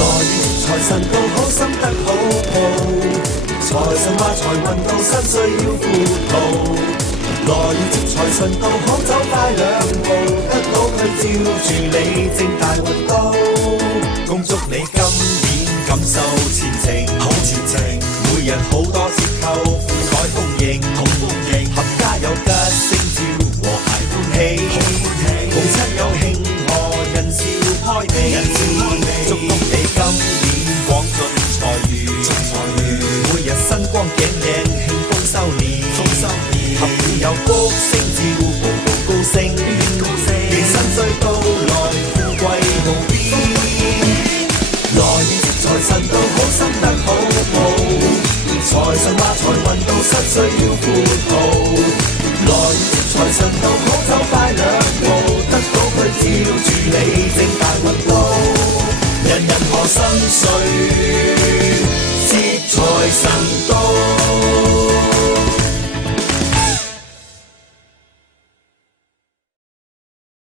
來願財神到好心得好報，財神話財運到身需要富途。來願接財神到好走快兩步，得到佢照住你正大運高。恭祝你今年感受前程好前程，每日好多折扣，富彩豐盈好豐盈，合家有吉星照，和諧歡喜，逢親友慶賀，人笑開眉，祝福你今年廣進財源，每日新光頸靚，慶豐收年，合府有福星照，步步高升，迎新歲到來，富貴無邊。來願接財神到好心得好報，財神話財運到失需要富途。來願接財神到好走快兩步，得到佢照住你正大運高。人人賀新歲，接財神到。